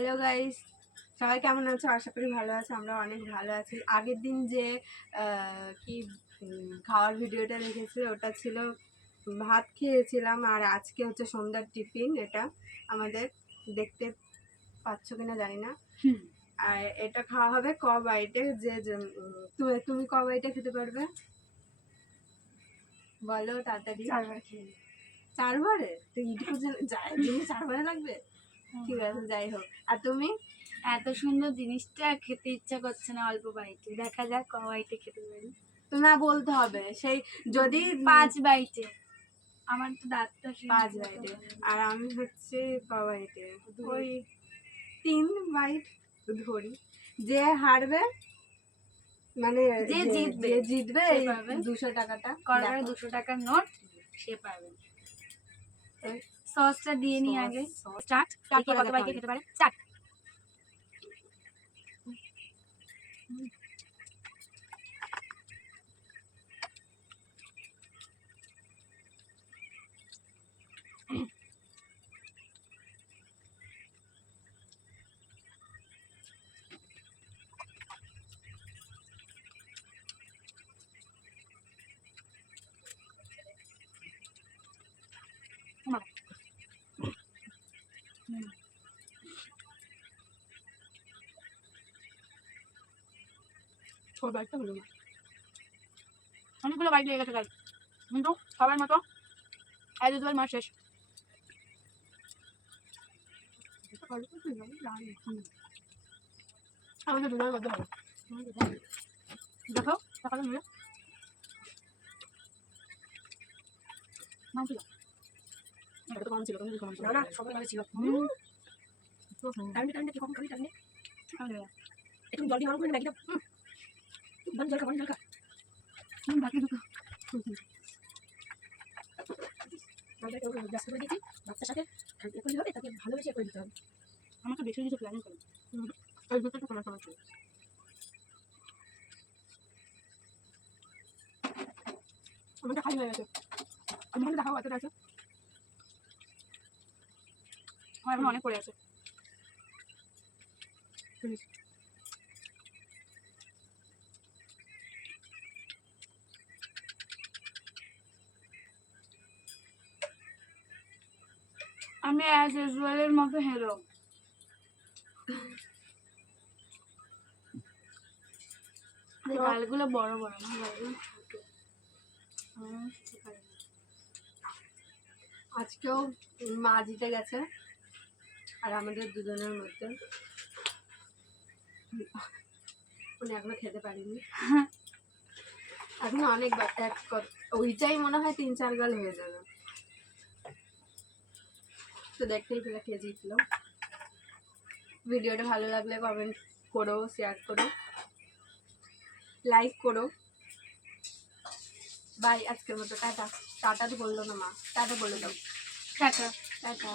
Hello guys, সবাই কেমন আছো? আশা করি ভালো আছো। আমরা অনেক ভালো আছি। আগের দিন যে কি খাওয়ার ভিডিওটা দেখেছি ওটা ছিল ভাত খেয়েছিলাম, আর আজকে হচ্ছে সন্ধ্যার টিফিন। এটা আমাদের দেখতে পাচ্ছ কিনা জানি না। আর এটা খাওয়া হবে ক বাইটে। তুমি ক বাইটে খেতে পারবে বলো তাড়াতাড়ি। 4 বার খেয়ে। 4 বারে? তো এইটুকু জিনিস 4 বারে লাগবে? ঠিক আছে, যাই হোক। আর তুমি? এত সুন্দর জিনিসটা খেতে ইচ্ছা করছে না অল্প বাইটে, দেখা যাক ক বাইটে খেতে পারি। তোমার বলতে হবে সেই যদি 5 বাইটে। আমার তো দাঁতটা 5 বাইটে, আর আমি হচ্ছে ক বাইটে, ওই 3 বাইট ধরি। যে হারবে মানে যে জিতবে, যে জিতবে সে এই পাবে 200 টাকাটা। করবে 200 টাকার নোট, সে পাবে। সসটা দিয়ে নি আগে। স্টার্ট। দেখি কত বাইটে খেতে পারে। স্টার্ট। ছোট বাইটটা হলো না। অনেকগুলো বাইট লেগে গেছে গাইস, কিন্তু সবার মতো অ্যাজ ইউজুয়াল মার শেষ। আমাদের দুজনের মধ্যে হবে। দেখো সকালে মিলে নাও কি এটা তো কম ছিল, তুমি কম ছিল না সবাই ভালো ছিল। টাইমে কি কম খাবি টাইমে একটু জলদি মারো করে ম্যাগিটা বন্ধ জল খা বাকি দুটো ব্যস্ত করে দিয়েছি বাচ্চার সাথে করলে হবে, তাকে ভালোবেসে করে দিতে হবে। আমার তো বেশি কিছু প্ল্যানিং করি। এই দুটো কোনো সমস্যা নেই। আমাদের খালি হয়ে গেছে। আমি মনে দেখাবো কতটা আছে। আমার এখন অনেক পড়ে আছে। আমি অ্যাজ ইউজুয়ালের মতো হেরো। গালগুলো বড় বড়, আমার গালগুলো ছোট। আজকেও মা জিতে গেছে, আর আমাদের দুজনের মধ্যে উনি এখনো খেতে পারিনি। এখনো অনেক ওইটাই মনে হয় 3-4 গাল হয়ে যাবে। তো দেখতেই পেলে কে জিতলো। ভিডিওটা ভালো লাগলে কমেন্ট করো, শেয়ার করো, লাইক করো। বাই, আজকের মতো টাটা। টাটা তো বললো না মা, টাটা বলে দাও। টাটা। টাটা।